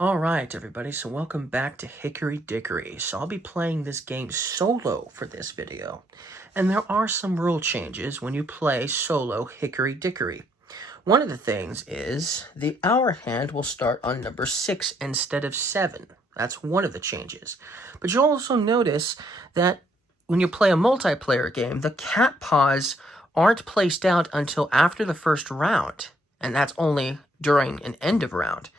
Alright everybody, so welcome back to Hickory Dickory. So I'll be playing this game solo for this video. And there are some rule changes when you play solo Hickory Dickory. One of the things is the hour hand will start on number 6 instead of 7. That's one of the changes. But you'll also notice that when you play a multiplayer game, the cat paws aren't placed out until after the first round. And that's only during an end of round.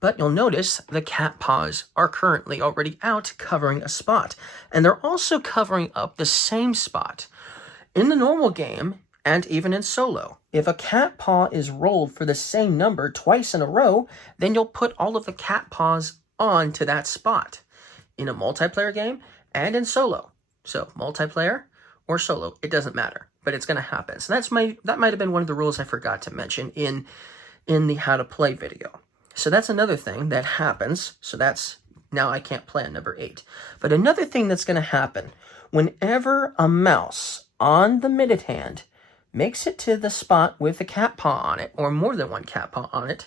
But you'll notice the cat paws are currently already out covering a spot. And they're also covering up the same spot. In the normal game, and even in solo, if a cat paw is rolled for the same number twice in a row, then you'll put all of the cat paws onto that spot. In a multiplayer game and in solo. So multiplayer or solo, it doesn't matter. But it's going to happen. So that might have been one of the rules I forgot to mention in the how to play video. So that's another thing that happens. So that's, now I can't play on number 8. But another thing that's going to happen, whenever a mouse on the minute hand makes it to the spot with a cat paw on it, or more than one cat paw on it,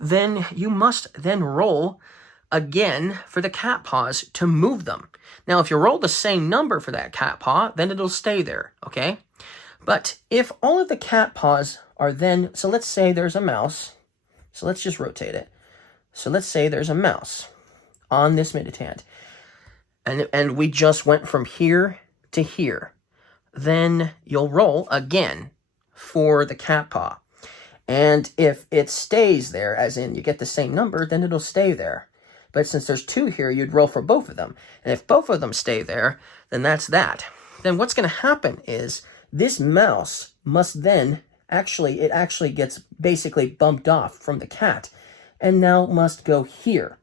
then you must then roll again for the cat paws to move them. Now, if you roll the same number for that cat paw, then it'll stay there, okay? But if all of the cat paws are then, so let's say there's a mouse. So let's just rotate it. So let's say there's a mouse on this minute hand. And we just went from here to here. Then you'll roll again for the cat paw. And if it stays there, as in you get the same number, then it'll stay there. But since there's 2 here, you'd roll for both of them. And if both of them stay there, then that's that. Then what's going to happen is this mouse must then it actually gets basically bumped off from the cat and now must go here.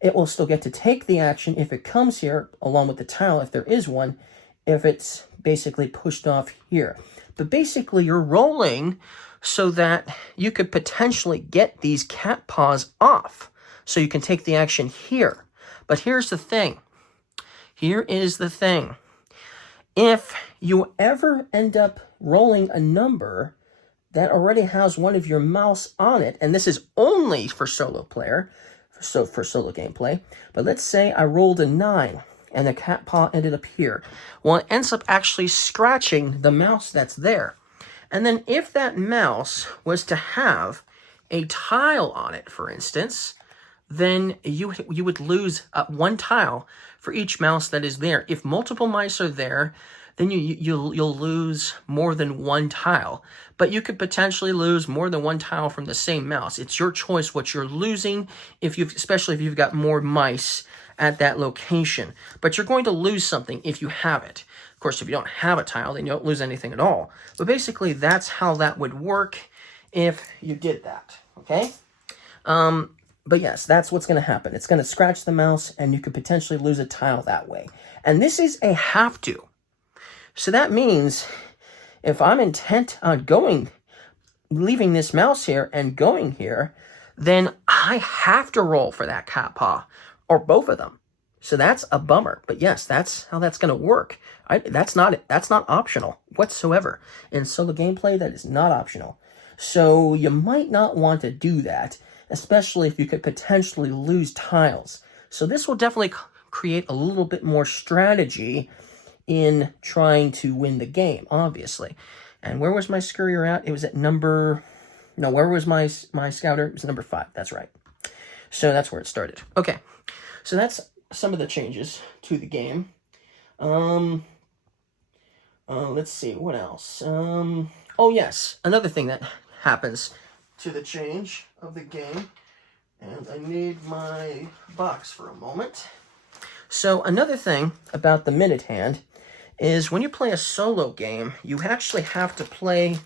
It will still get to take the action if it comes here, along with the tile, if there is one, if it's basically pushed off here. But basically, you're rolling so that you could potentially get these cat paws off, so you can take the action here. But here's the thing. Here is the thing. If you ever end up rolling a number that already has one of your mouse on it, and this is only for solo player, so for solo gameplay, but let's say I rolled a 9 and the cat paw ended up here. Well, it ends up actually scratching the mouse that's there. And then if that mouse was to have a tile on it, for instance, then you would lose 1 tile for each mouse that is there. If multiple mice are there, then you'll lose more than 1 tile. But you could potentially lose more than 1 tile from the same mouse. It's your choice what you're losing, especially if you've got more mice at that location. But you're going to lose something if you have it. Of course, if you don't have a tile, then you don't lose anything at all. But basically, that's how that would work if you did that, okay? But yes, that's what's going to happen. It's going to scratch the mouse, and you could potentially lose a tile that way. And this is a have to. So that means if I'm intent on leaving this mouse here and going here, then I have to roll for that cat paw, or both of them. So that's a bummer. But yes, that's how that's going to work. That's not optional whatsoever. In solo gameplay, that is not optional. So you might not want to do that, especially if you could potentially lose tiles. So this will definitely create a little bit more strategy in trying to win the game, obviously. And where was my scurrier at? It was at where was my scouter? It was number 5, that's right. So that's where it started. Okay, so that's some of the changes to the game. Let's see, what else? Oh yes, another thing that happens to the change of the game, and I need my box for a moment. So another thing about the minute hand is when you play a solo game, you actually have to play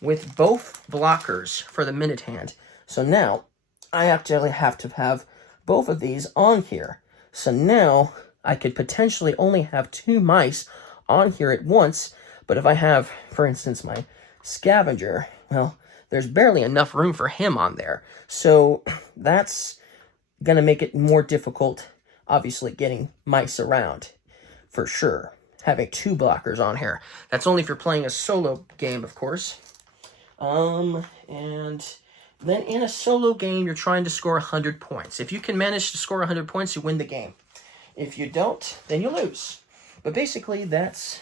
with both blockers for the minute hand. So now, I actually have to have both of these on here. So now, I could potentially only have 2 mice on here at once, but if I have, for instance, my scavenger, well, there's barely enough room for him on there. So that's going to make it more difficult, obviously, getting mice around, for sure. Having 2 blockers on here. That's only if you're playing a solo game, of course. And then in a solo game, you're trying to score 100 points. If you can manage to score 100 points, you win the game. If you don't, then you lose. But basically, that's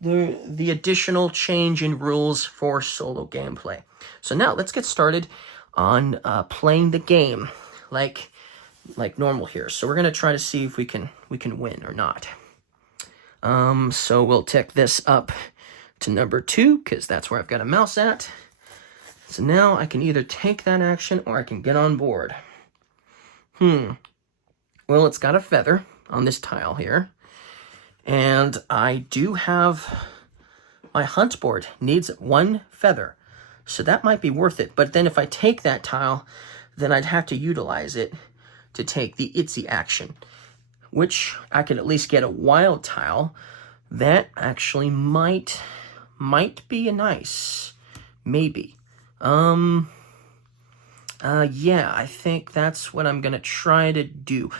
the additional change in rules for solo gameplay. So now let's get started on playing the game like normal here. So we're gonna try to see if we can win or not. So we'll tick this up to number 2 because that's where I've got a mouse at. So now I can either take that action or I can get on board. Well, it's got a feather on this tile here. And I do have my hunt board needs 1 feather. So that might be worth it. But then if I take that tile, then I'd have to utilize it to take the itsy action, which I could at least get a wild tile. That actually might be a nice, maybe. Yeah, I think that's what I'm gonna try to do.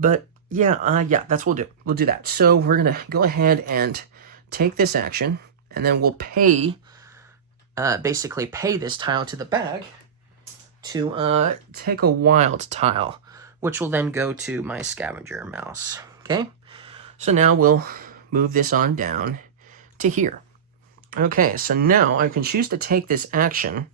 But yeah, that's what we'll do. We'll do that. So we're gonna go ahead and take this action, and then we'll basically pay this tile to the bag to take a wild tile, which will then go to my scavenger mouse. Okay, so now we'll move this on down to here. Okay, so now I can choose to take this action,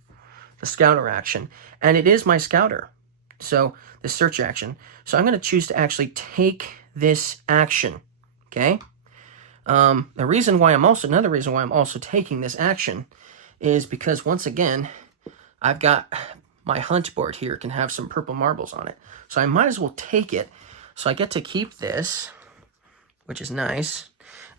the scouter action, and it is my scouter, so the search action. So I'm going to choose to actually take this action. Okay, another reason why I'm also taking this action is because, once again, I've got my hunt board here, can have some purple marbles on it. So I might as well take it. So I get to keep this, which is nice.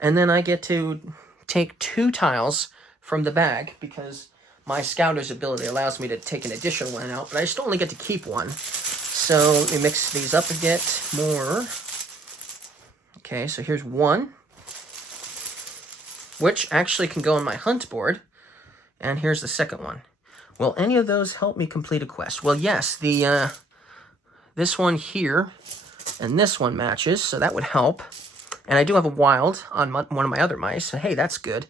And then I get to take 2 tiles from the bag because my scouter's ability allows me to take an additional one out, but I just only get to keep 1. So let me mix these up a bit more. Okay, so here's 1, which actually can go on my hunt board. And here's the second one. Will any of those help me complete a quest? Well, yes, this one here and this one matches, so that would help. And I do have a wild on one of my other mice, so hey, that's good.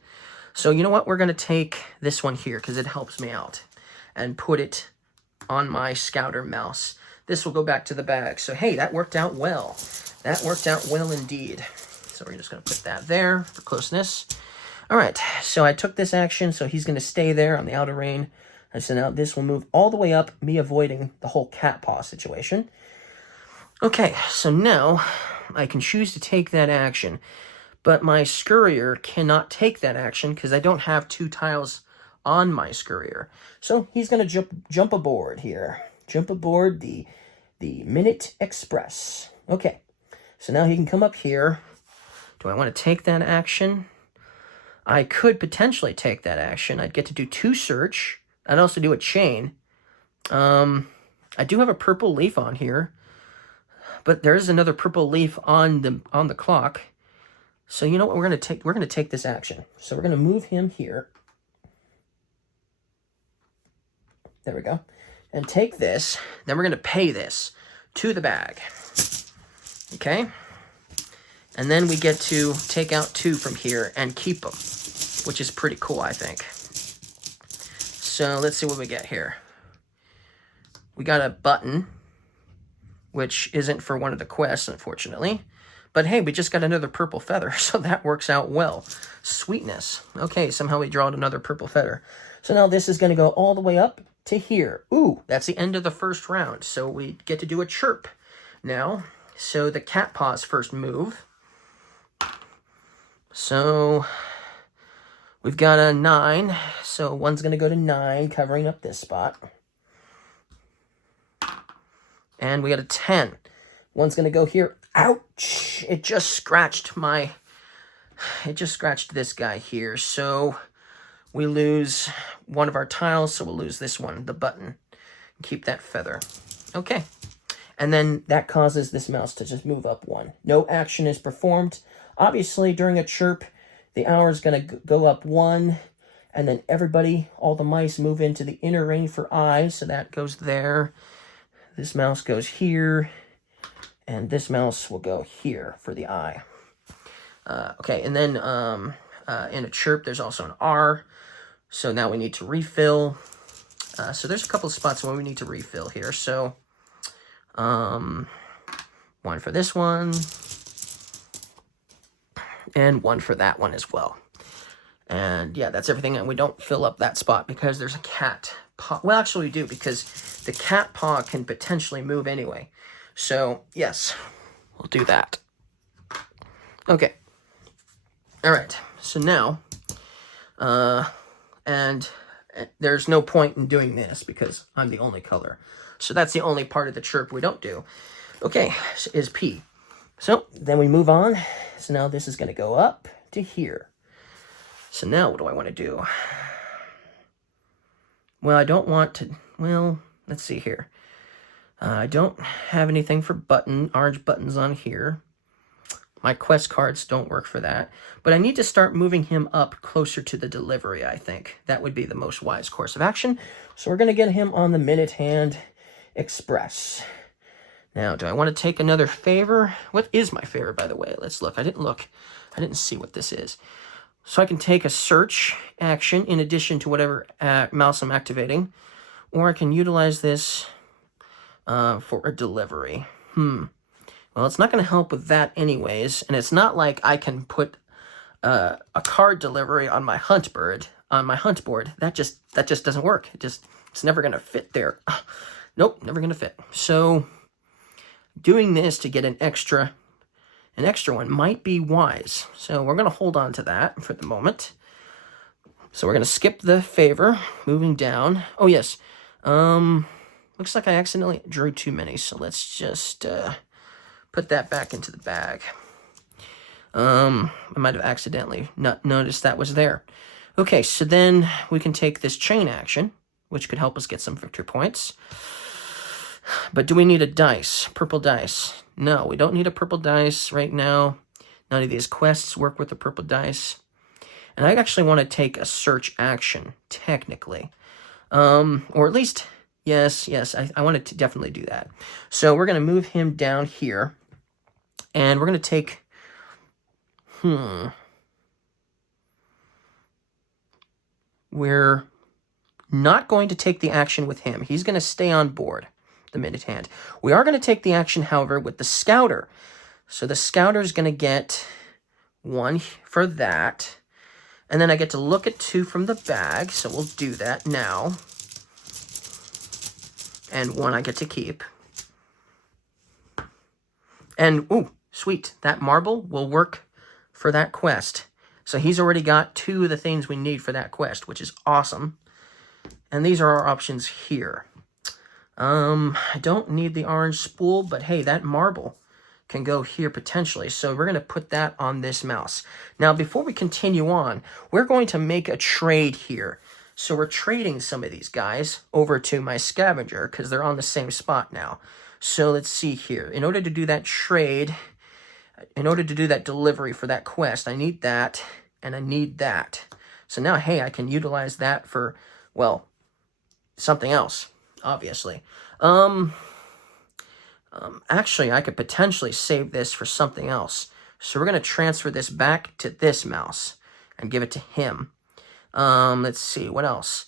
So you know what? We're going to take this one here because it helps me out and put it on my scouter mouse. This will go back to the bag. So hey, that worked out well. That worked out well indeed. So we're just going to put that there for closeness. All right, so I took this action, so he's going to stay there on the outer rein. And so now this will move all the way up, me avoiding the whole cat paw situation. Okay, so now I can choose to take that action, but my scurrier cannot take that action because I don't have 2 tiles on my scurrier. So he's going to jump aboard here. Jump aboard the Minute Express. Okay, so now he can come up here. Do I want to take that action? I could potentially take that action. I'd get to do 2 search. I'd also do a chain. I do have a purple leaf on here, but there's another purple leaf on the clock. So you know what we're gonna take this action. So we're gonna move him here. There we go. And take this. Then we're gonna pay this to the bag. Okay? And then we get to take out 2 from here and keep them, which is pretty cool, I think. So let's see what we get here. We got a button, which isn't for one of the quests, unfortunately. But hey, we just got another purple feather, so that works out well. Sweetness. Okay, somehow we drawed another purple feather. So now this is going to go all the way up to here. Ooh, that's the end of the first round. So we get to do a chirp now. So the cat paws first move. So we've got a 9, so 1's going to go to 9, covering up this spot. And we got a 10. 1's going to go here. Ouch! It just scratched this guy here. So we lose one of our tiles, so we'll lose this one, the button. Keep that feather. Okay. And then that causes this mouse to just move up 1. No action is performed. Obviously, during a chirp, the hour is going to go up 1, and then everybody, all the mice, move into the inner ring for eye, so that goes there. This mouse goes here, and this mouse will go here for the eye. Okay, and then in a chirp, there's also an R, so now we need to refill. So there's a couple of spots where we need to refill here. So one for this one, and one for that one as well. And yeah, that's everything. And we don't fill up that spot because there's a cat paw. Well, actually we do, because the cat paw can potentially move anyway. So yes, we'll do that. Okay. All right. So now, and there's no point in doing this because I'm the only color. So that's the only part of the chirp we don't do. Okay, is P. So then we move on. So now this is going to go up to here. So now what do I want to do? Well, I don't want to, well, let's see here. I don't have anything for orange buttons on here. My quest cards don't work for that. But I need to start moving him up closer to the delivery, I think. That would be the most wise course of action. So we're going to get him on the Minute Hand Express. Now, do I want to take another favor? What is my favor, by the way? Let's look. I didn't see what this is. So I can take a search action in addition to whatever mouse I'm activating. Or I can utilize this for a delivery. Well, it's not going to help with that anyways. And it's not like I can put a card delivery on my hunt board. That just doesn't work. It's never going to fit there. Nope, never going to fit. So doing this to get an extra one might be wise. So we're going to hold on to that for the moment. So we're going to skip the favor, moving down. Oh, yes. Looks like I accidentally drew too many. So let's just put that back into the bag. I might have accidentally not noticed that was there. Okay, so then we can take this chain action, which could help us get some victory points. But do we need a dice? Purple dice? No, we don't need a purple dice right now. None of these quests work with the purple dice. And I actually want to take a search action, technically. Or at least, yes, I want to definitely do that. So we're going to move him down here. And we're going to take... We're not going to take the action with him. He's going to stay on board, the Minute Hand. We are going to take the action, however, with the Scouter. So the Scouter is going to get 1 for that. And then I get to look at 2 from the bag. So we'll do that now. And 1 I get to keep. And, ooh, sweet. That marble will work for that quest. So he's already got 2 of the things we need for that quest, which is awesome. And these are our options here. I don't need the orange spool, but hey, that marble can go here potentially. So we're going to put that on this mouse. Now, before we continue on, we're going to make a trade here. So we're trading some of these guys over to my scavenger because they're on the same spot now. So let's see here. In order to do that trade, in order to do that delivery for that quest, I need that and I need that. So now, hey, I can utilize that for, well, something else, obviously. Actually, I could potentially save this for something else. So we're going to transfer this back to this mouse and give it to him. Let's see, what else?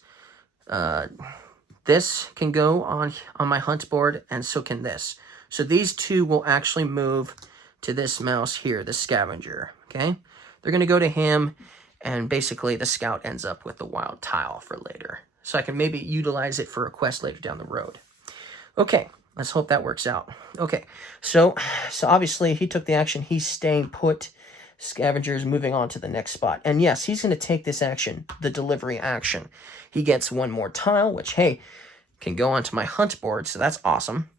This can go on my hunt board, and so can this. So these 2 will actually move to this mouse here, the scavenger, okay? They're going to go to him, and basically the scout ends up with the wild tile for later. So I can maybe utilize it for a quest later down the road. Okay, let's hope that works out. Okay, so obviously he took the action. He's staying put. Scavenger is moving on to the next spot. And yes, he's going to take this action, the delivery action. He gets 1 more tile, which, hey, can go onto my hunt board, so that's awesome.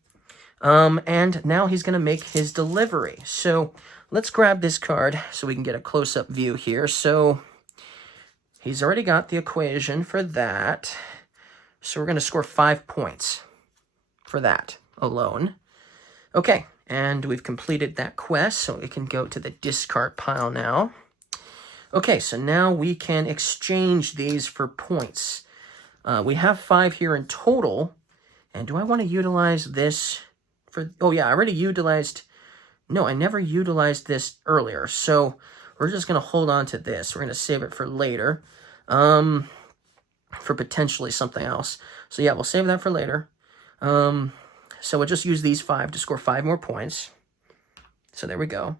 And now he's going to make his delivery. So let's grab this card so we can get a close-up view here. So he's already got the equation for that. So we're going to score 5 points for that alone. Okay, and we've completed that quest, so it can go to the discard pile now. Okay, so now we can exchange these for points. We have 5 here in total. And do I want to utilize this for... Oh, yeah, I already utilized... No, I never utilized this earlier. So we're just going to hold on to this. We're going to save it for later. for potentially something else. So yeah, we'll save that for later. So we'll just use these 5 to score 5 more points. So there we go.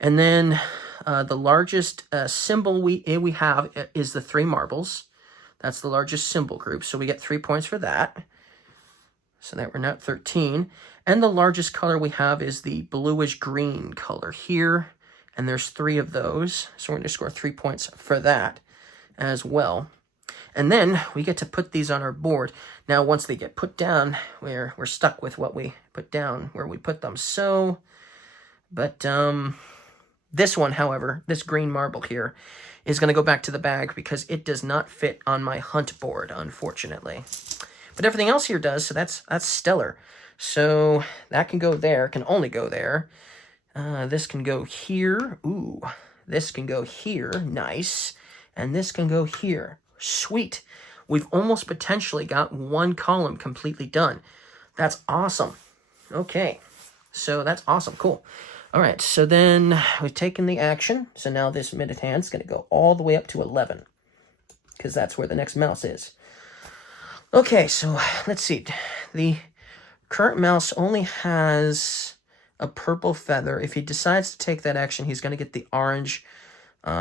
And then the largest symbol we have is the 3 marbles. That's the largest symbol group. So we get 3 points for that. So that we're now at 13. And the largest color we have is the bluish green color here. And there's 3 of those. So we're going to score 3 points for that as well. And then we get to put these on our board. Now, once they get put down, we're stuck with what we put down, where we put them. So, but this one, however, this green marble here, is going to go back to the bag because it does not fit on my hunt board, unfortunately. But everything else here does, so that's stellar. So that can go there, can only go there. This can go here. Ooh, this can go here. Nice. And this can go here. Sweet. We've almost potentially got 1 column completely done. That's awesome. Okay. So that's awesome. Cool. All right. So then we've taken the action. So now this minute hand's going to go all the way up to 11 because that's where the next mouse is. Okay. So let's see. The current mouse only has a purple feather. If he decides to take that action, he's going to get the orange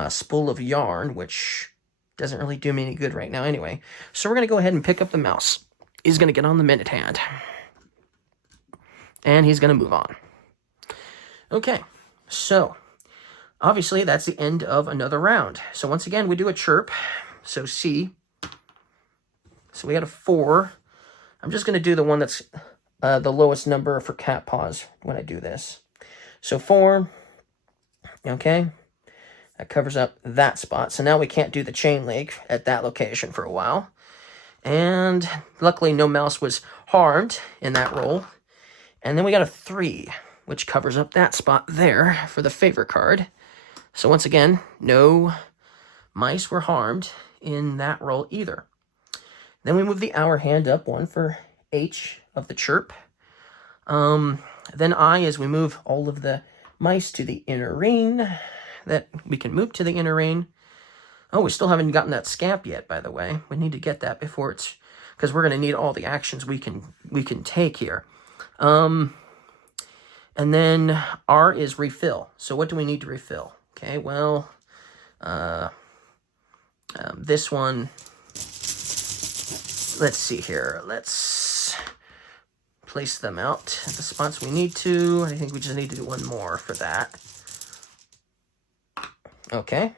spool of yarn, which doesn't really do me any good right now anyway. So we're going to go ahead and pick up the mouse. He's going to get on the minute hand. And he's going to move on. Okay, so obviously that's the end of another round. So once again, we do a chirp. So C. So we got a 4. I'm just going to do the one that's the lowest number for cat paws when I do this. So 4. Okay. That covers up that spot. So now we can't do the chain link at that location for a while. And luckily no mouse was harmed in that roll. And then we got a 3, which covers up that spot there for the favor card. So once again, no mice were harmed in that roll either. Then we move the hour hand up 1 for H of the chirp. Then I, as we move all of the mice to the inner ring, that we can move to the inner ring. Oh, we still haven't gotten that scamp yet, by the way. We need to get that before it's, because we're going to need all the actions we can take here. And then R is refill. So what do we need to refill? Okay, well, this one, let's see here. Let's place them out at the spots we need to. I think we just need to do 1 more for that. Okay.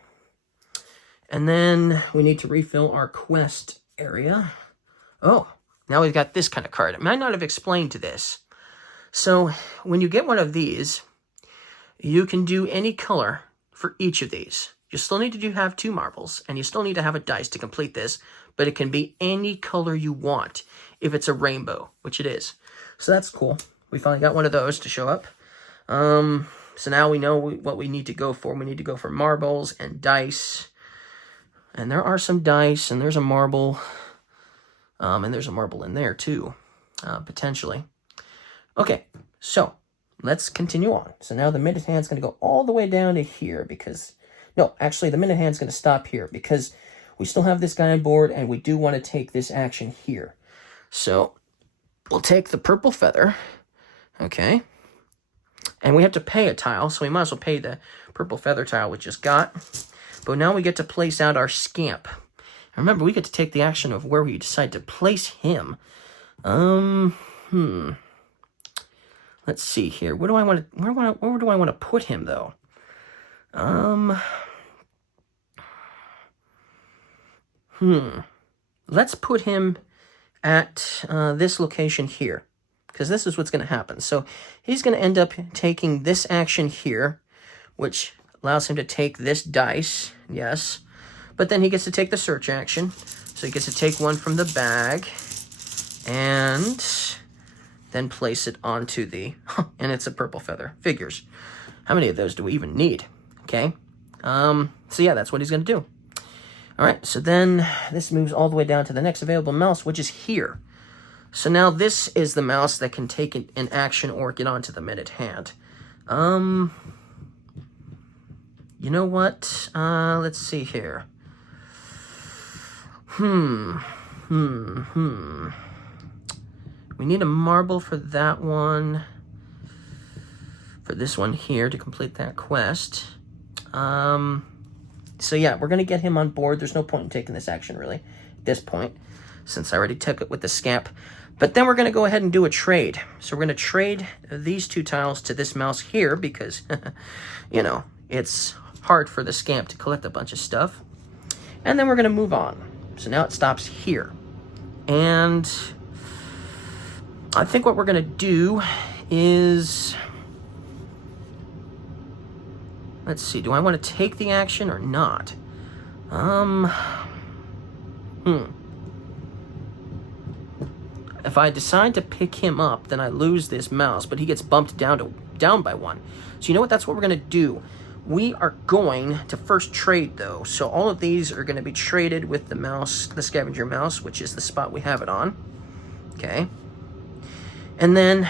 And then we need to refill our quest area. Oh, now we've got this kind of card. I might not have explained to this. So when you get one of these, you can do any color for each of these. You still need to have 2 marbles, and you still need to have a dice to complete this, but it can be any color you want if it's a rainbow, which it is. So that's cool. We finally got one of those to show up. So now we know what we need to go for. We need to go for marbles and dice. And there are some dice, and there's a marble. And there's a marble in there, too, potentially. Okay, so let's continue on. So now the minute hand's going to go all the way down to here because... No, actually, the minute hand's going to stop here because we still have this guy on board, and we do want to take this action here. So we'll take the purple feather. Okay. And we have to pay a tile, so we might as well pay the purple feather tile we just got. But now we get to place out our scamp. Remember, we get to take the action of where we decide to place him. Let's see here. Where do I want to? Where do I want to put him though? Let's put him at this location here, because this is what's going to happen. So he's going to end up taking this action here, which allows him to take this dice, yes. But then he gets to take the search action. So he gets to take one from the bag and then place it onto the, and it's a purple feather. Figures. How many of those do we even need? Okay. So yeah, that's what he's going to do. All right, so then this moves all the way down to the next available mouse, which is here. So now this is the mouse that can take an action or get onto the minute hand. You know what? Let's see here. We need a marble for that one. For this one here to complete that quest. So yeah, we're going to get him on board. There's no point in taking this action, really, at this point, since I already took it with the scamp. But then we're going to go ahead and do a trade. So we're going to trade these 2 tiles to this mouse here because, you know, it's hard for the scamp to collect a bunch of stuff. And then we're going to move on. So now it stops here. And I think what we're going to do is... Let's see, do I want to take the action or not? If I decide to pick him up, then I lose this mouse, but he gets bumped down by 1. So you know what? That's what we're going to do. We are going to first trade, though. So all of these are going to be traded with the mouse, the scavenger mouse, which is the spot we have it on. Okay. And then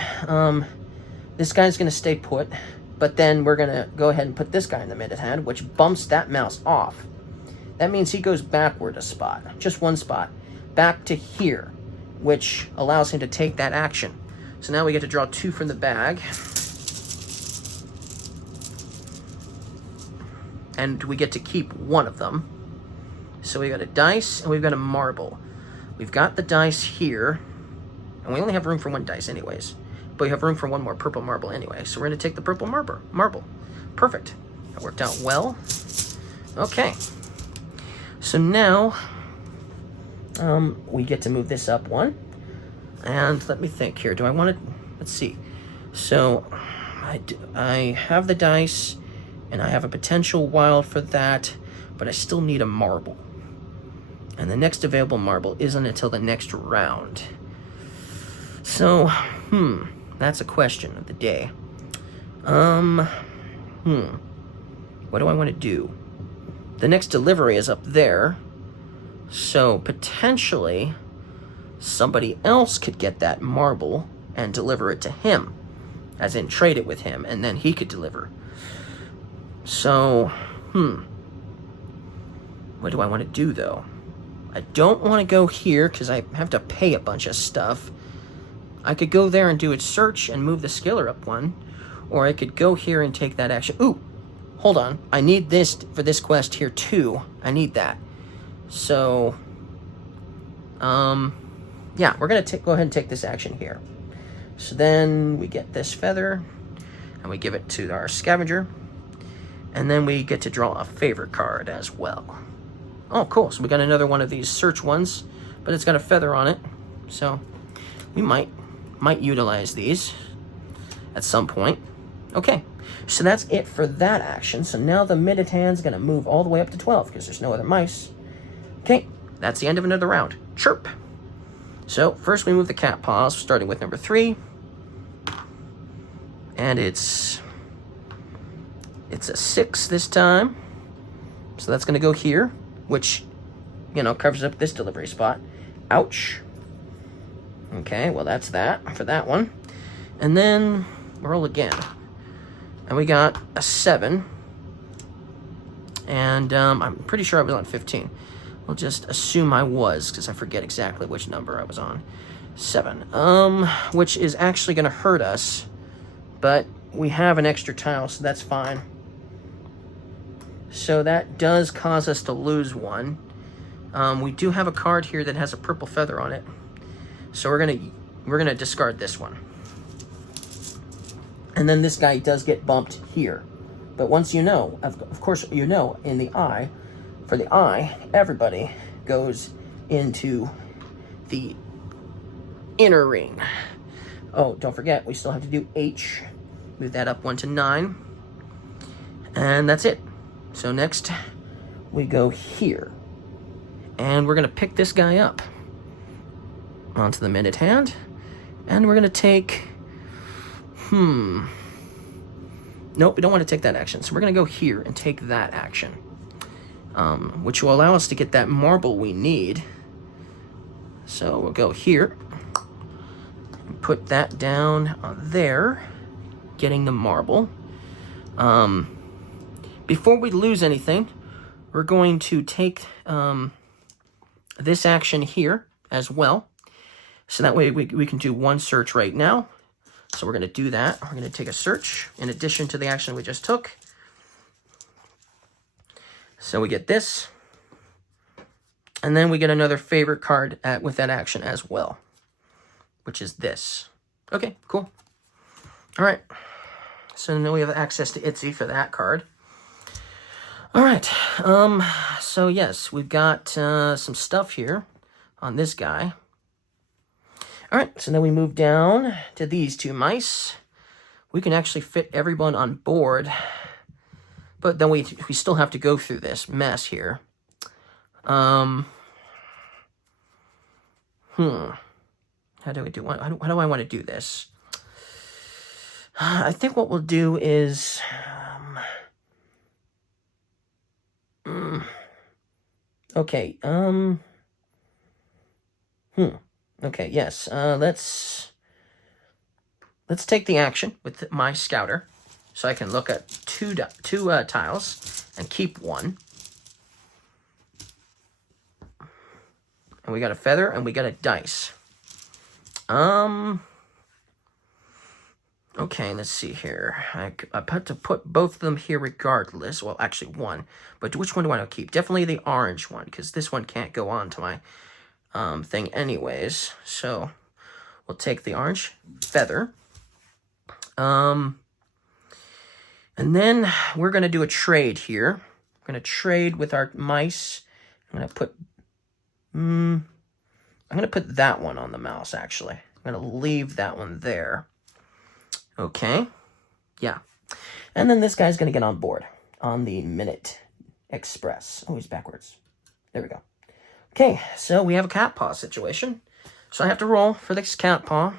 this guy's going to stay put. But then we're going to go ahead and put this guy in the minute hand, which bumps that mouse off. That means he goes backward a spot, just 1 spot, back to here, which allows him to take that action. So now we get to draw 2 from the bag. And we get to keep 1 of them. So we got a dice and we've got a marble. We've got the dice here, and we only have room for 1 dice anyways. But we have room for 1 more purple marble anyway. So we're going to take the purple marble. Perfect. That worked out well. Okay. So now we get to move this up 1. And let me think here. Do I want to... Let's see. So I have the dice, and I have a potential wild for that, but I still need a marble. And the next available marble isn't until the next round. So, that's a question of the day. What do I want to do? The next delivery is up there. So potentially somebody else could get that marble and deliver it to him. As in trade it with him, and then he could deliver. So, what do I want to do though? I don't want to go here because I have to pay a bunch of stuff. I could go there and do a search and move the scalar up 1. Or I could go here and take that action. Ooh, hold on. I need this for this quest here too. I need that. So, yeah, we're going to go ahead and take this action here. So then we get this feather and we give it to our scavenger. And then we get to draw a favor card as well. Oh, cool. So we got another one of these search ones, but it's got a feather on it. So we might utilize these at some point. Okay, so that's it for that action. So now the minute hand's going to move all the way up to 12 because there's no other mice. Okay, that's the end of another round. Chirp. So first we move the cat paws, starting with number 3. And it's a 6 this time. So that's going to go here, which, you know, covers up this delivery spot. Ouch. Okay, well, that's that for that one. And then roll again. And we got a 7. And I'm pretty sure I was on 15. We'll just assume I was, because I forget exactly which number I was on. 7. Which is actually going to hurt us. But we have an extra tile, so that's fine. So that does cause us to lose 1. We do have a card here that has a purple feather on it. So we're gonna discard this one. And then this guy does get bumped here. But once you know, of course you know, in the eye, for the eye, everybody goes into the inner ring. Oh, don't forget, we still have to do H. Move that up 1 to 9. And that's it. So next, we go here. And we're going to pick this guy up onto the minute hand. And we're going to take... Nope, we don't want to take that action. So we're going to go here and take that action. Which will allow us to get that marble we need. So we'll go here. And put that down there. Getting the marble. Before we lose anything, we're going to take this action here as well. So that way we can do one search right now. So we're going to do that. We're going to take a search in addition to the action we just took. So we get this. And then we get another favorite card with that action as well, which is this. Okay, cool. All right. So now we have access to Itsy for that card. All right. So yes, we've got some stuff here on this guy. All right, so then we move down to these two mice. We can actually fit everyone on board, but then we still have to go through this mess here. How do we do? How do I want to do this? I think what we'll do is, okay. Okay, yes. Let's take the action with my scouter, so I can look at two tiles and keep one. And we got a feather and we got a dice. Okay, let's see here. I had to put both of them here regardless. Well, actually one. But which one do I want to keep? Definitely the orange one, because this one can't go on to my thing anyways. So we'll take the orange feather. And then we're going to do a trade here. We're going to trade with our mice. I'm going to put that one on the mouse, actually. I'm going to leave that one there. Okay. Yeah. And then this guy's going to get on board on the Minute Express. Oh, he's backwards. There we go. Okay, so we have a cat paw situation. So I have to roll for this cat paw.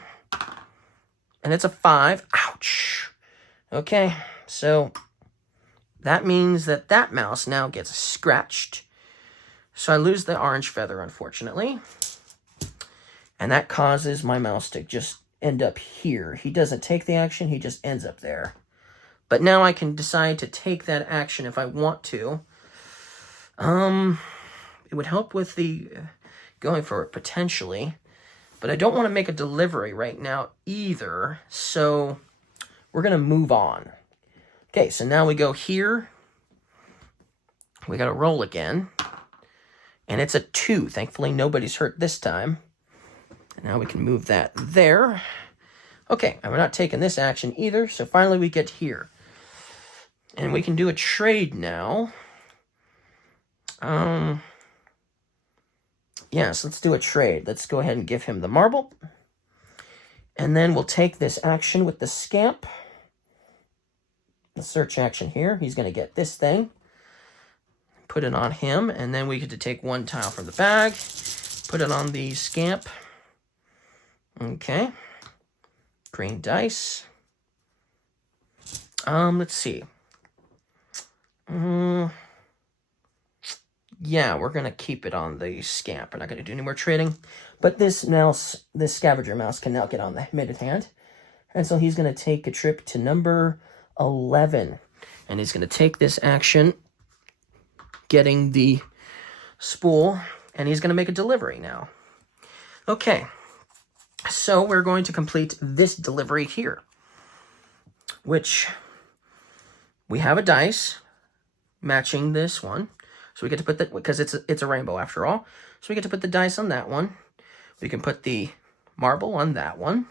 And it's a 5. Ouch. Okay, so that means that that mouse now gets scratched. So I lose the orange feather, unfortunately. And that causes my mouse to just end up here. He doesn't take the action, he just ends up there. But now I can decide to take that action if I want to. It would help with the going for it potentially. But I don't want to make a delivery right now either. So we're going to move on. Okay, so now we go here. We got to roll again. And it's a 2. Thankfully, nobody's hurt this time. And now we can move that there. Okay, and we're not taking this action either. So finally we get here. And we can do a trade now. Yes, let's do a trade. Let's go ahead and give him the marble. And then we'll take this action with the scamp. The search action here. He's going to get this thing. Put it on him. And then we get to take one tile from the bag. Put it on the scamp. Okay. Green dice. Let's see. Yeah, we're going to keep it on the scamp. We're not going to do any more trading. But this mouse, this scavenger mouse, can now get on the minute hand. And so he's going to take a trip to number 11. And he's going to take this action, getting the spool, and he's going to make a delivery now. Okay, so we're going to complete this delivery here, which we have a dice matching this one. So we get to put that, because it's a rainbow after all. So we get to put the dice on that one. We can put the marble on that one.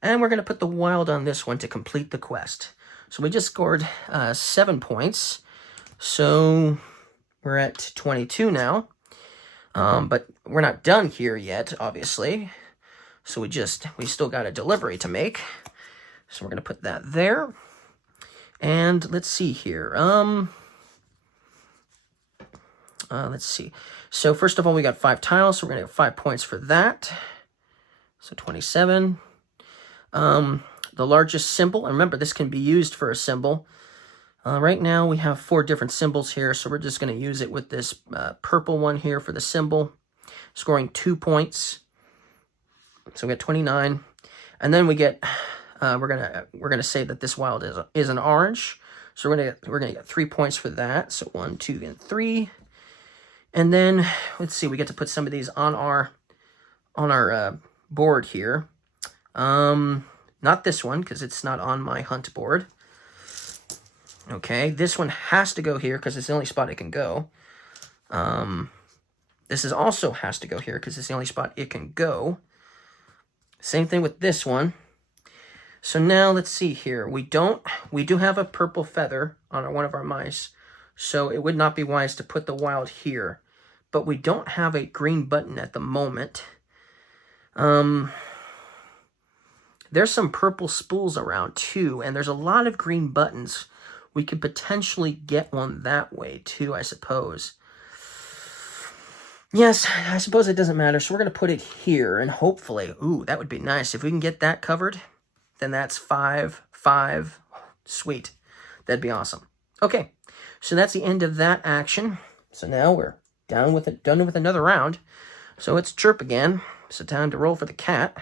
And we're going to put the wild on this one to complete the quest. So we just scored 7 points. So we're at 22 now. But we're not done here yet, obviously. So we still got a delivery to make. So we're going to put that there. And let's see here. Let's see. So first of all, we got 5 tiles, so we're going to get 5 points for that. So 27. The largest symbol, and remember, this can be used for a symbol. Right now, we have 4 different symbols here, so we're just going to use it with this purple one here for the symbol, scoring 2 points. So we get 29. And then we get, we're gonna say that this wild is an orange. So we're gonna get 3 points for that. So 1, 2, and 3. And then, let's see, we get to put some of these on our board here. Not this one, because it's not on my hunt board. Okay, this one has to go here, because it's the only spot it can go. This is also has to go here, because it's the only spot it can go. Same thing with this one. So now, let's see here. We do have a purple feather on one of our mice, so it would not be wise to put the wild here. But we don't have a green button at the moment. There's some purple spools around too, and there's a lot of green buttons. We could potentially get one that way too, I suppose. Yes, I suppose it doesn't matter, so we're going to put it here, and hopefully, ooh, that would be nice. If we can get that covered, then that's 5, 5, sweet. That'd be awesome. Okay, so that's the end of that action. So now we're done with another round. So it's chirp again. So time to roll for the cat.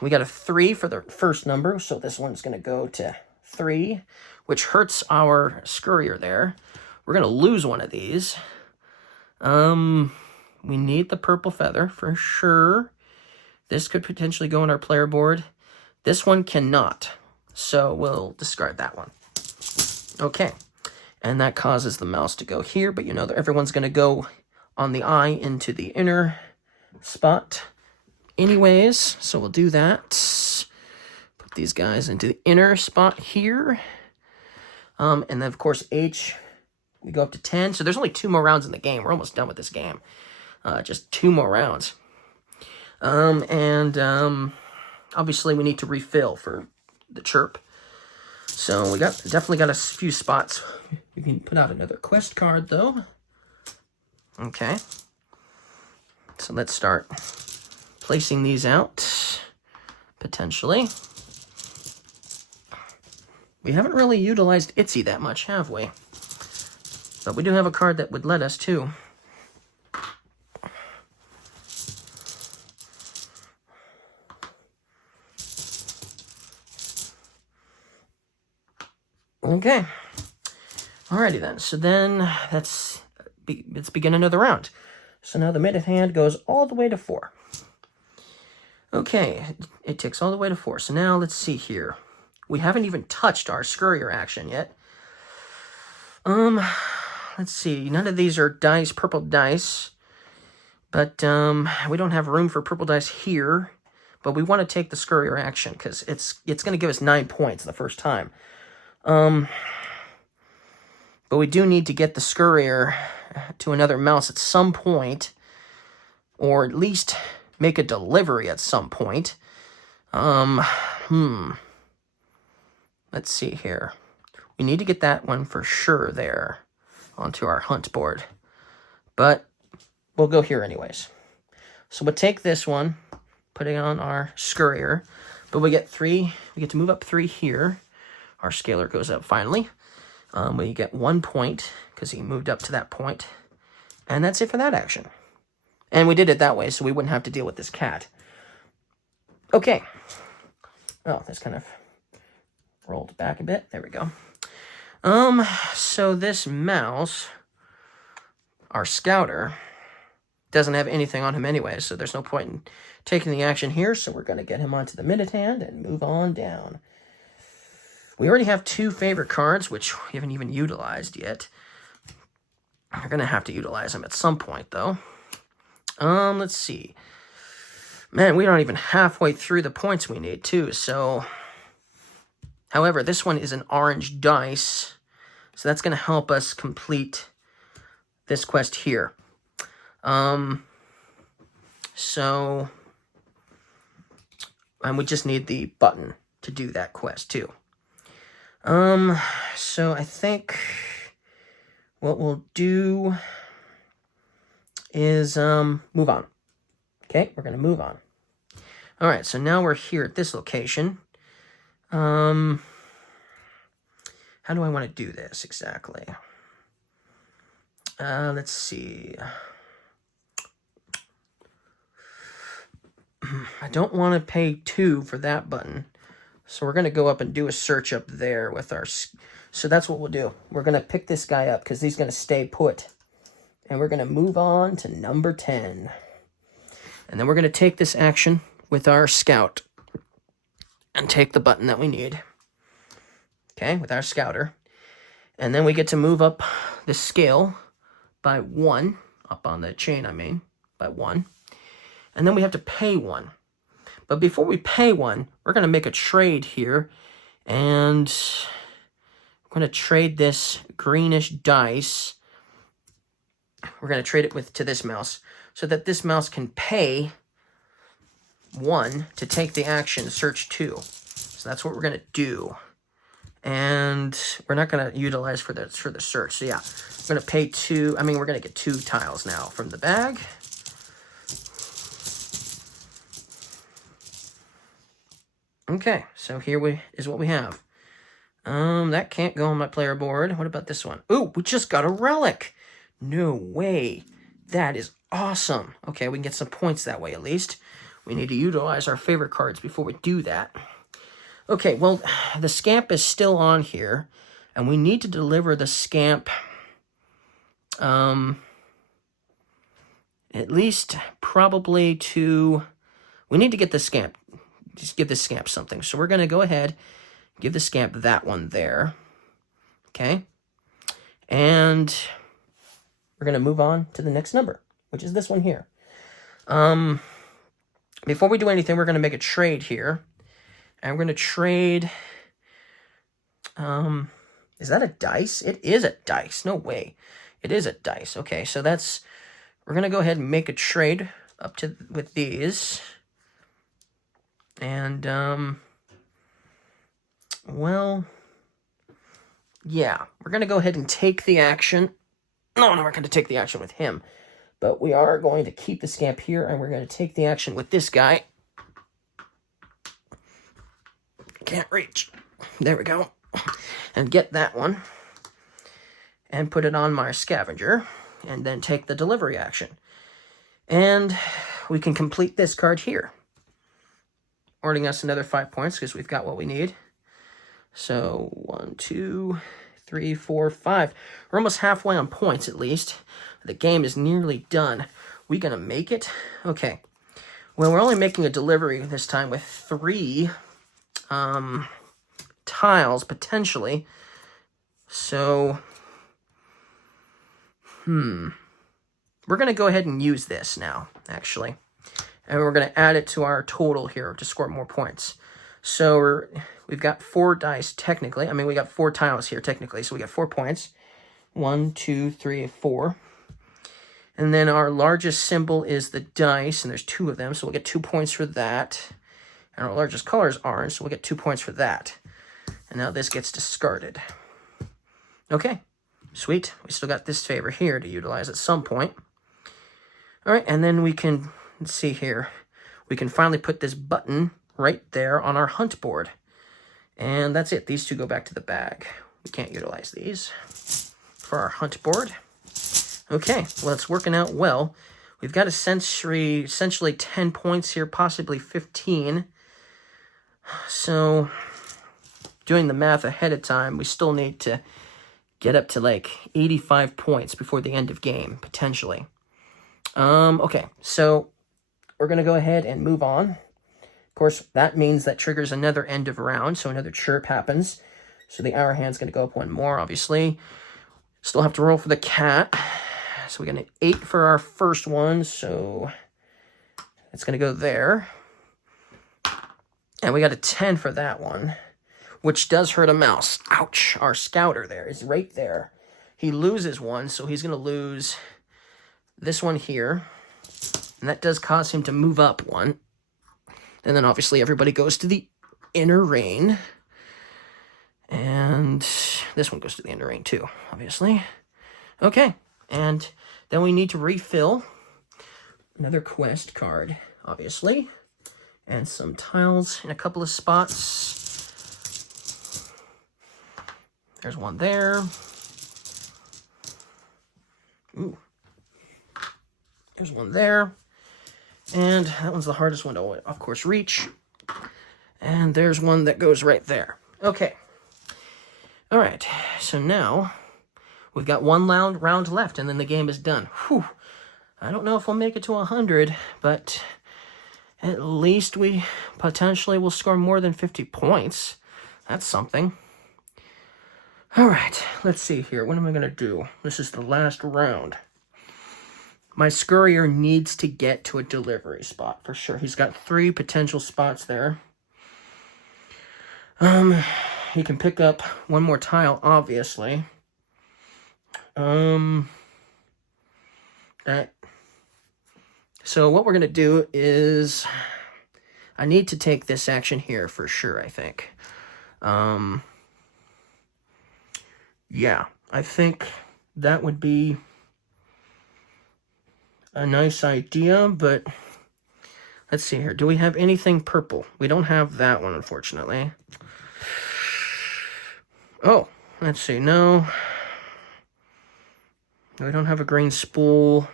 We got a 3 for the first number, so this one's going to go to 3, which hurts our scurrier there. We're going to lose one of these. We need the purple feather for sure. This could potentially go on our player board. This one cannot, so we'll discard that one. Okay, and that causes the mouse to go here, but you know that everyone's going to go on the eye into the inner spot anyways, so we'll do that. Put these guys into the inner spot here. And then, of course, H, we go up to 10. So there's only 2 more rounds in the game. We're almost done with this game. Just 2 more rounds. Obviously, we need to refill for the chirp. So we definitely got a few spots. We can put out another quest card, though. Okay. So let's start placing these out, potentially. We haven't really utilized Itsy that much, have we? But we do have a card that would let us, too. Okay. Alrighty then. So then, let's begin another round. So now the mid hand goes all the way to 4. Okay, it ticks all the way to 4. So now let's see here. We haven't even touched our scurrier action yet. Let's see. None of these are dice, purple dice. But we don't have room for purple dice here. But we want to take the scurrier action because it's going to give us 9 points the first time. But we do need to get the scurrier to another mouse at some point, or at least make a delivery at some point. Let's see here. We need to get that one for sure there onto our hunt board. But we'll go here anyways. So we'll take this one, put it on our scurrier, but we get 3. We get to move up 3 here. Our scaler goes up finally. We get 1 point because he moved up to that point. And that's it for that action. And we did it that way so we wouldn't have to deal with this cat. Okay. Oh, this kind of rolled back a bit. There we go. So this mouse, our scouter, doesn't have anything on him anyway, so there's no point in taking the action here, so we're going to get him onto the minute hand and move on down. We already have 2 favorite cards, which we haven't even utilized yet. We're going to have to utilize them at some point, though. Let's see. Man, we aren't even halfway through the points we need, too, so... However, this one is an orange dice, so that's going to help us complete this quest here. And we just need the button to do that quest, too. So I think what we'll do is, move on. Okay, we're going to move on. All right, so now we're here at this location. How do I want to do this exactly? Let's see. I don't want to pay 2 for that button. So we're going to go up and do a search up there with our... So that's what we'll do. We're going to pick this guy up because he's going to stay put And we're going to move on to number 10. And then we're going to take this action with our scout and take the button that we need. Okay, with our scouter. And then we get to move up the scale by 1, up on the chain, I mean, by 1. And then we have to pay 1. But before we pay 1, we're going to make a trade here. And we're going to trade this greenish dice. We're going to trade it to this mouse so that this mouse can pay 1 to take the action search 2. So that's what we're going to do. And we're not going to utilize for the search. So yeah, we're going to pay 2. I mean, we're going to get 2 tiles now from the bag. Okay, so here is what we have. That can't go on my player board. What about this one? Ooh, we just got a relic. No way. That is awesome. Okay, we can get some points that way at least. We need to utilize our favorite cards before we do that. Okay, well, the scamp is still on here, and we need to deliver the scamp at least probably to... We need to get the scamp. Just give the scamp something. So we're going to go ahead, give the scamp that one there. Okay? And we're going to move on to the next number, which is this one here. Before we do anything, we're going to make a trade here. And we're going to trade... is that a dice? It is a dice. No way. It is a dice. Okay, so that's... We're going to go ahead and make a trade with these. And, well, yeah, we're going to go ahead and take the action. No, we're going to take the action with him. But we are going to keep the scamp here, and we're going to take the action with this guy. Can't reach. There we go. And get that one. And put it on my scavenger. And then take the delivery action. And we can complete this card here. Earning us another 5 points because we've got what we need. So 1, 2, 3, 4, 5. We're almost halfway on points at least. The game is nearly done. We gonna make it? Okay. Well, we're only making a delivery this time with 3 tiles potentially. So, we're gonna go ahead and use this now, actually. And we're going to add it to our total here to score more points. So we've got 4 dice technically. I mean, we got 4 tiles here technically. So we got 4 points. 1, 2, 3, 4. And then our largest symbol is the dice. And there's 2 of them. So we'll get 2 points for that. And our largest color is orange. So we'll get 2 points for that. And now this gets discarded. Okay. Sweet. We still got this favor here to utilize at some point. All right. And then we can... Let's see here. We can finally put this button right there on our hunt board. And that's it. These 2 go back to the bag. We can't utilize these for our hunt board. Okay, well, it's working out well. We've got essentially 10 points here, possibly 15. So, doing the math ahead of time, we still need to get up to like 85 points before the end of game, potentially. Okay, so... We're going to go ahead and move on. Of course, that means that triggers another end of round, so another chirp happens. So the hour hand's going to go up 1 more, obviously. Still have to roll for the cat. So we got an 8 for our first one, so it's going to go there. And we got a 10 for that one, which does hurt a mouse. Ouch, our scouter there is right there. He loses 1, so he's going to lose this one here. And that does cause him to move up 1. And then obviously everybody goes to the inner ring. And this one goes to the inner ring too, obviously. Okay, and then we need to refill another quest card, obviously. And some tiles in a couple of spots. There's one there. Ooh. There's one there. And that one's the hardest one to, of course, reach. And there's one that goes right there. Okay. All right. So now We've got one round left, and then the game is done. Whew. I don't know if we'll make it to 100, but at least we potentially will score more than 50 points. That's something. All right, let's see here. What am I going to do? This is the last round. My scurrier needs to get to a delivery spot for sure. He's got 3 potential spots there. He can pick up one more tile, obviously. So what we're going to do is, I need to take this action here for sure, I think. Yeah, I think that would be a nice idea, but let's see here. Do we have anything purple? We don't have that one, unfortunately. Oh, let's see. No. We don't have a green spool.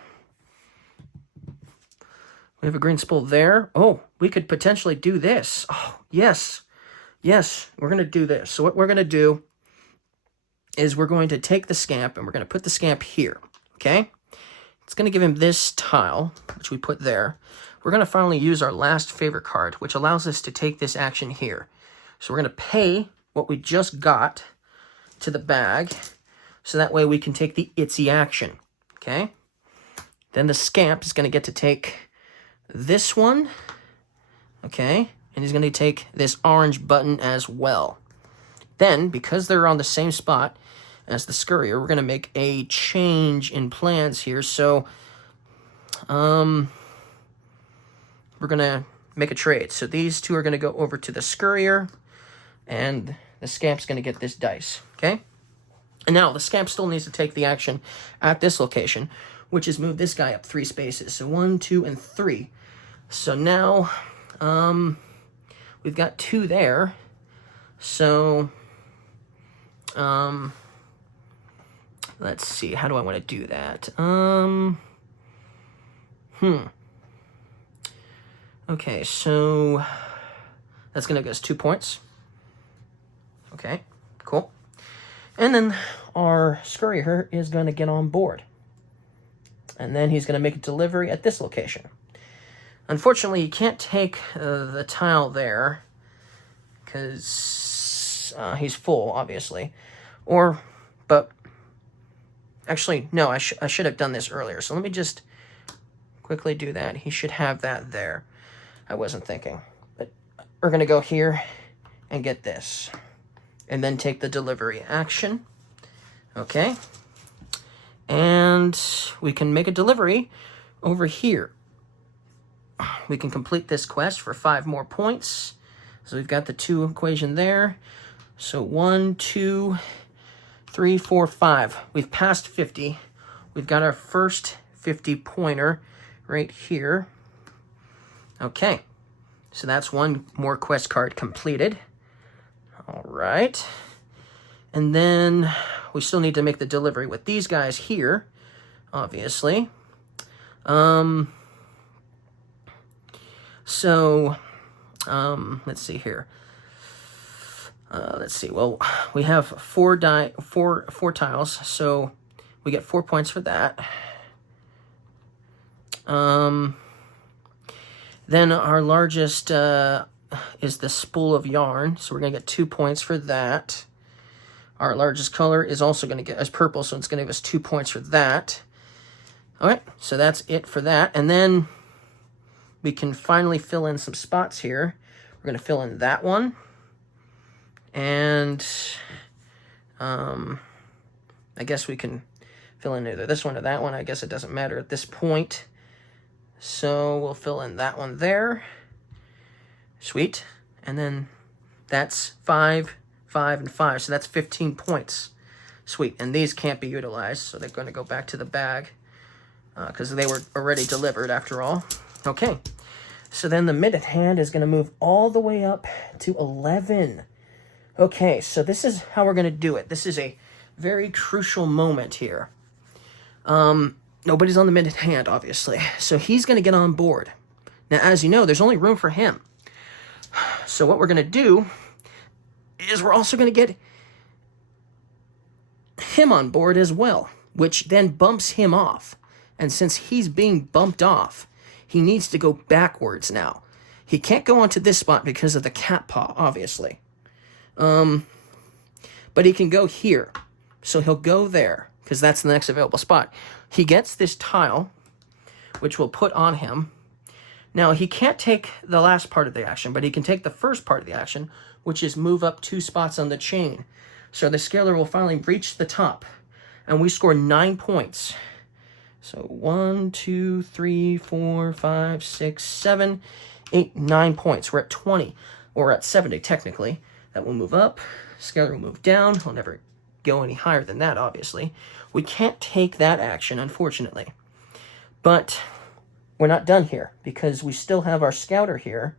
We have a green spool there. Oh, we could potentially do this. Oh, yes. Yes, we're going to do this. So what we're going to do is we're going to take the scamp and we're going to put the scamp here, okay? It's going to give him this tile, which we put there. We're going to finally use our last favorite card, which allows us to take this action here. So we're going to pay what we just got to the bag, so that way we can take the itsy action, okay? Then the scamp is going to get to take this one, okay? And he's going to take this orange button as well. Then, because they're on the same spot as the scurrier, we're going to make a change in plans here. So, we're going to make a trade. So these two are going to go over to the scurrier, and the scamp's going to get this dice, okay? And now the scamp still needs to take the action at this location, which is move this guy up 3 spaces. So 1, 2, and 3. So now, we've got 2 there. So, let's see. How do I want to do that? Okay, so that's going to give us 2 points. Okay, cool. And then our scurrier is going to get on board. And then he's going to make a delivery at this location. Unfortunately, you can't take the tile there because he's full, obviously. But actually, no, I should have done this earlier. So let me just quickly do that. He should have that there. I wasn't thinking. But we're going to go here and get this. And then take the delivery action. Okay. And we can make a delivery over here. We can complete this quest for 5 more points. So we've got the 2 equation there. So 1, 2, 3, 4, 5. We've passed 50. We've got our first 50 pointer right here. Okay. So that's 1 more quest card completed. All right. And then we still need to make the delivery with these guys here, obviously. Let's see here. Let's see. Well, we have 4 tiles, so we get 4 points for that. Then our largest is the spool of yarn, so we're going to get 2 points for that. Our largest color is also going to get as purple, so it's going to give us 2 points for that. All right, so that's it for that. And then we can finally fill in some spots here. We're going to fill in that one. And I guess we can fill in either this one or that one. I guess it doesn't matter at this point. So we'll fill in that one there. Sweet. And then that's 5, 5, and 5. So that's 15 points. Sweet. And these can't be utilized, so they're going to go back to the bag because they were already delivered after all. Okay. So then the minute hand is going to move all the way up to 11. Okay, so this is how we're going to do it. This is a very crucial moment here. Nobody's on the minute hand, obviously. So he's going to get on board. Now, as you know, there's only room for him. So what we're going to do is we're also going to get him on board as well, which then bumps him off. And since he's being bumped off, he needs to go backwards now. He can't go onto this spot because of the cat paw, obviously. But he can go here. So he'll go there, because that's the next available spot. He gets this tile, which we'll put on him. Now, he can't take the last part of the action, but he can take the first part of the action, which is move up 2 spots on the chain. So the scalar will finally reach the top, and we score 9 points. So 1, 2, 3, 4, 5, 6, 7, 8, 9 points. We're at 20, or at 70 technically. That will move up. Scalar will move down. He'll never go any higher than that, obviously. We can't take that action, unfortunately. But we're not done here, because we still have our scouter here.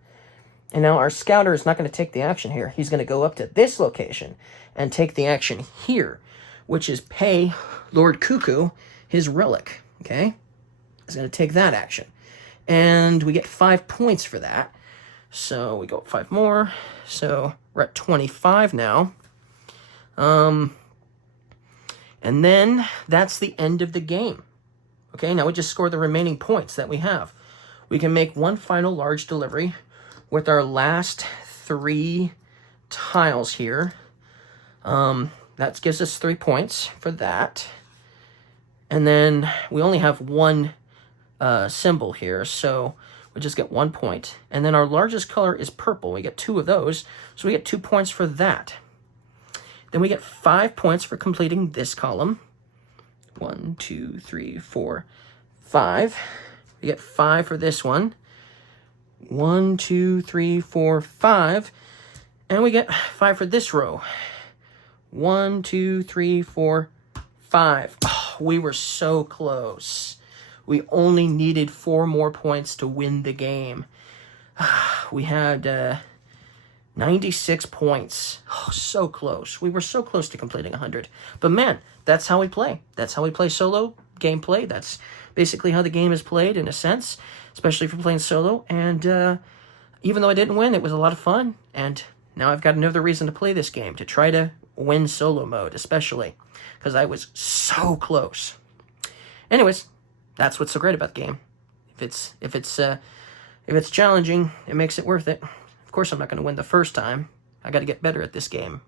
And now our scouter is not going to take the action here. He's going to go up to this location and take the action here, which is pay Lord Cuckoo his relic, okay? He's going to take that action. And we get 5 points for that. So we go up 5 more. So we're at 25 now. And then that's the end of the game. Okay, now we just score the remaining points that we have. We can make one final large delivery with our last 3 tiles here. That gives us 3 points for that. And then we only have 1 symbol here, so we just get 1 point. And then our largest color is purple. We get 2 of those, so we get 2 points for that. Then we get 5 points for completing this column. 1, 2, 3, 4, 5. We get 5 for this one. 1, 2, 3, 4, 5. And we get 5 for this row. 1, 2, 3, 4, 5. Oh, we were so close. We only needed 4 more points to win the game. We had 96 points. Oh, so close. We were so close to completing 100. But man, that's how we play. That's how we play solo gameplay. That's basically how the game is played in a sense, especially for playing solo. And even though I didn't win, it was a lot of fun. And now I've got another reason to play this game, to try to win solo mode, especially because I was so close. Anyways, that's what's so great about the game. If it's challenging, it makes it worth it. Of course, I'm not going to win the first time. I got to get better at this game,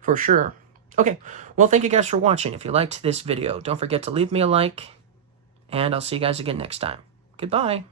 for sure. Okay, well, thank you guys for watching. If you liked this video, don't forget to leave me a like, and I'll see you guys again next time. Goodbye.